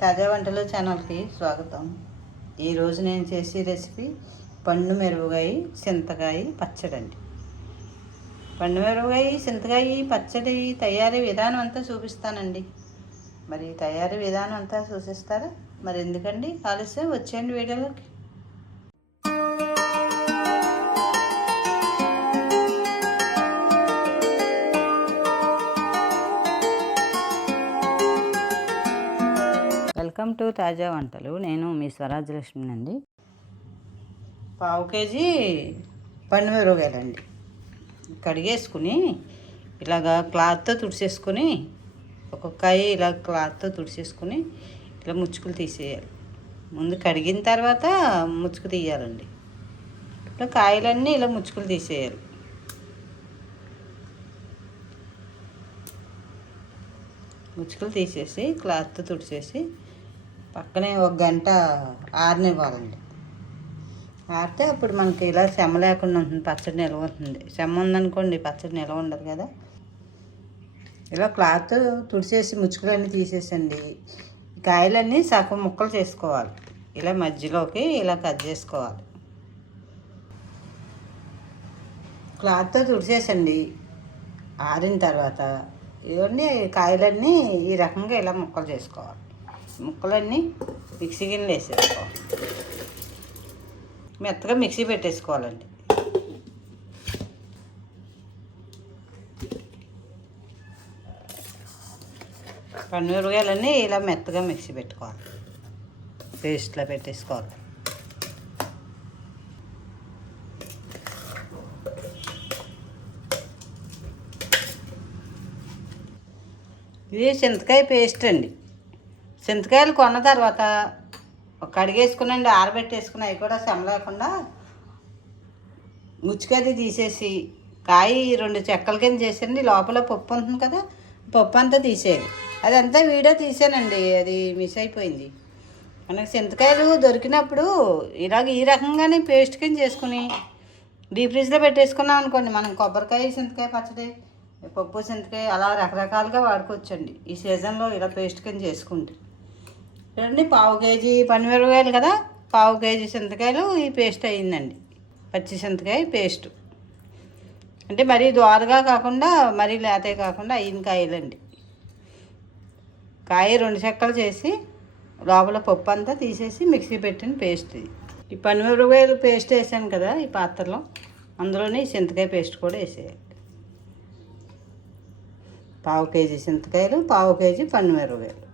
తాజా వంటలు ఛానల్కి స్వాగతం. ఈరోజు నేను చేసే రెసిపీ పండు మిరపకాయ చింతకాయ పచ్చడి అండి పండు మిరపకాయ చింతకాయ పచ్చడి తయారీ విధానం అంతా చూపిస్తానండి. మరి తయారీ విధానం అంతా చూసిస్తారా? మరి ఎందుకండి? ఆలస్యం? వచ్చేయండి వీడియోలోకి. వెల్కమ్ టు తాజా వంటలు. నేను మీ స్వరాజ్యలక్ష్మి అండి పావు కేజీ పన్నెండు కడిగేసుకుని ఇలాగా క్లాత్తో తుడిచేసుకుని ఒక్కొక్కాయి ఇలా క్లాత్తో తుడిచేసుకుని ఇలా ముచ్చుకులు తీసేయాలి. ముందు కడిగిన తర్వాత ముచ్చుకు తీయాలండి. ఇప్పుడు కాయలన్నీ ఇలా ముచ్చుకులు తీసేయాలి. ముచ్చుకులు తీసేసి క్లాత్ తుడిచేసి పక్కనే ఒక గంట ఆరనివ్వాలండి ఆరితే అప్పుడు మనకి ఇలా శమ లేకుండా ఉంటుంది పచ్చడి నిల్వ ఉంటుంది. చెమ్మ ఉందనుకోండి పచ్చడి నిల్వ ఉండదు కదా. ఇలా క్లాత్ తుడిచేసి ముచ్చుకులన్నీ తీసేసండి. కాయలన్నీ సగం ముక్కలు చేసుకోవాలి. ఇలా మధ్యలోకి ఇలా కట్ చేసుకోవాలి. క్లాత్తో తుడిచేసండి ఆరిన తర్వాత ఇవన్నీ కాయలన్నీ ఈ రకంగా ఇలా ముక్కలు చేసుకోవాలి. ముక్కలన్నీ మిక్సీ గిన్నెలు వేసేసుకోవాలి మెత్తగా మిక్సీ పెట్టేసుకోవాలండి. పన్నీరుగాయలన్నీ ఇలా మెత్తగా మిక్సీ పెట్టుకోవాలి. పేస్ట్లో పెట్టేసుకోవాలి. ఇది చింతకాయ పేస్ట్ అండి. చింతకాయలు కొన్న తర్వాత కడిగేసుకునండి ఆరబెట్టేసుకుని అవి కూడా సెమ లేకుండా ముచ్చుకది తీసేసి కాయ రెండు చెక్కల కింద చేసండి లోపల పప్పు ఉంటుంది కదా పప్పు అంతా తీసేయాలి. అదంతా వీడియో తీసానండి అది మిస్ అయిపోయింది. మనకి చింతకాయలు దొరికినప్పుడు ఇలాగ ఈ రకంగానే పేస్ట్ కింద చేసుకుని డీప్ ఫ్రిడ్జ్లో పెట్టేసుకున్నాం అనుకోండి మనం కొబ్బరికాయ చింతకాయ పచ్చడి పప్పు చింతకాయ అలా రకరకాలుగా వాడుకోవచ్చండి. ఈ సీజన్లో ఇలా పేస్ట్ కింద చేసుకుంటే. చూడండి పావు కేజీ పనిమిరపకాయలు కదా. పావు కేజీ చింతకాయలు ఈ పేస్ట్ అయ్యిందండి పచ్చి చింతకాయ పేస్ట్. అంటే మరీ ద్వారగా కాకుండా మరీ లేతే కాకుండా అయిన కాయలండి. కాయ రెండు చెక్కలు చేసి లోపల పప్పు అంతా తీసేసి మిక్సీ పెట్టిన పేస్ట్ ఇది. ఈ పనిమిరపకాయలు పేస్ట్ వేసాను కదా ఈ పాత్రలో. అందులోనే ఈ చింతకాయ పేస్ట్ కూడా వేసేయాలి పావు కేజీ చింతకాయలు పావు కేజీ పన్నుమిరపకాయలు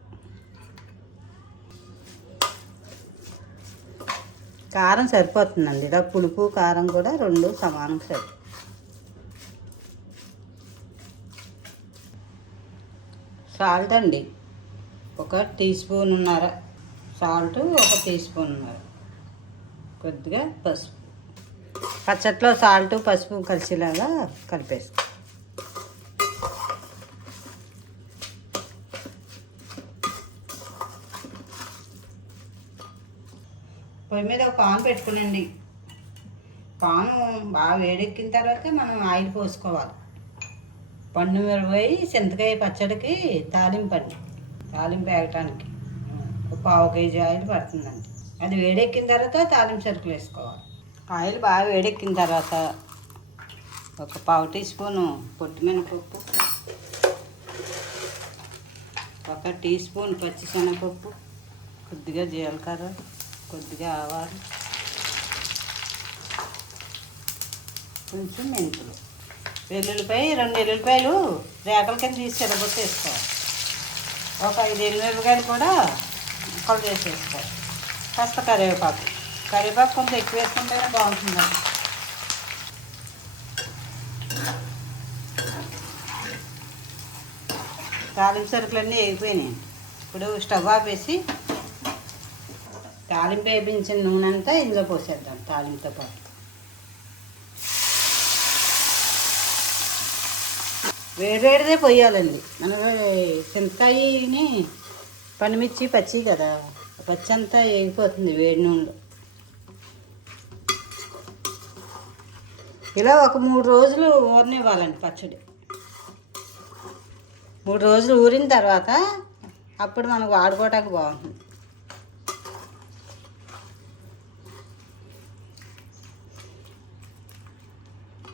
కారం సరిపోతుందండి. ఇలా పులుపు కారం కూడా రెండు సమానం సరి. సాల్ట్ అండి. ఒక టీ స్పూన్ ఉన్నార సాల్ట్ ఒక టీ స్పూన్ ఉన్నారు. కొద్దిగా పసుపు. పచ్చట్లో సాల్ట్ పసుపు కలిసేలాగా కలిపేస్తాం పొయ్యి మీద ఒక పాన్ పెట్టుకునండి. పాను బాగా వేడెక్కిన తర్వాత మనం ఆయిల్ పోసుకోవాలి. పండు మిరపకాయ చింతకాయ పచ్చడికి తాలింపండి తాలింపు వేయటానికి. ఒక పావు కేజీ ఆయిల్ పడుతుందండి. అది వేడెక్కిన తర్వాత తాలింపు సరుకులు వేసుకోవాలి. ఆయిల్ బాగా వేడెక్కిన తర్వాత ఒక పావు టీ స్పూను పొట్టిమినపప్పు ఒక టీ స్పూన్ పచ్చిశనగపప్పు కొద్దిగా జీలకర్ర కొద్దిగా ఆవాలు కొంచెం మెంతులు. వెల్లుల్లిపాయ రెండు ఎల్లుల్లిపాయలు రేకల కింద తీసి చెడగొట్టి వేసుకోవాలి ఒక ఐదు ఎల్లుల్లిపాయలు కూడా ముక్కలు చేసి వేసుకోవాలి కాస్త కరివేపాకు. కరివేపాకు కొంచెం ఎక్కువ వేసుకుంటేనే బాగుంటుందండి తాలింపు సరుకులన్నీ వేగిపోయినాయి ఇప్పుడు స్టవ్ ఆపేసి తాలింపు వేపించిన నూనె అంతా ఇందులో పోసేద్దాం తాలింపుతో పాటు. వేడివేడిదే పోయాలండి. మన చింతకాయని పనిమిర్చి పచ్చి కదా పచ్చి అంతా వేగిపోతుంది వేడి నూనెలో. ఇలా ఒక మూడు రోజులు ఊరనివ్వాలండి పచ్చడి. మూడు రోజులు ఊరిన తర్వాత అప్పుడు మనకు వాడుకోవటానికి బాగుంటుంది.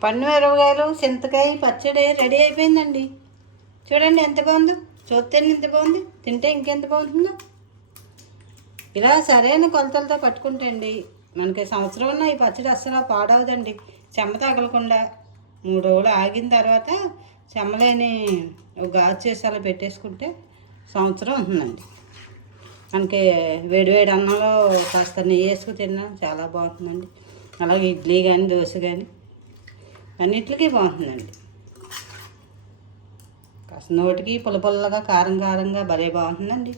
పండు మిరపకాయలు చింతకాయ పచ్చడి రెడీ అయిపోయిందండి. చూడండి ఎంత బాగుందో. చూస్తే ఎంత బాగుంది తింటే ఇంకెంత బాగుంటుందో. ఇలా సరైన కొలతలతో పట్టుకుంటండి. మనకి సంవత్సరం ఉన్న ఈ పచ్చడి అస్సలు పాడవదండి. చెమ్మ తగలకుండా మూడు రోజులు ఆగిన తర్వాత చెమ్మలేని ఒక గాజు చేసి అలా పెట్టేసుకుంటే సంవత్సరం ఉంటుందండి. మనకి వేడివేడి అన్నంలో కాస్త నెయ్యి వేసుకు తిన్నా చాలా బాగుంటుందండి. అలాగే ఇడ్లీ కానీ దోశ కానీ అన్నిటికీ బాగుంటుందండి కాస్త నోటికి పుల్ల పుల్లగా కారం కారంగా భలే బాగుంటుందండి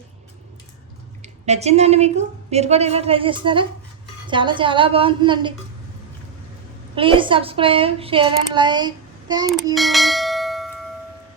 నచ్చిందండి మీకు? మీరు కూడా ఇలా ట్రై చేస్తారా? చాలా చాలా బాగుంటుందండి. Please subscribe share and like. Thank you.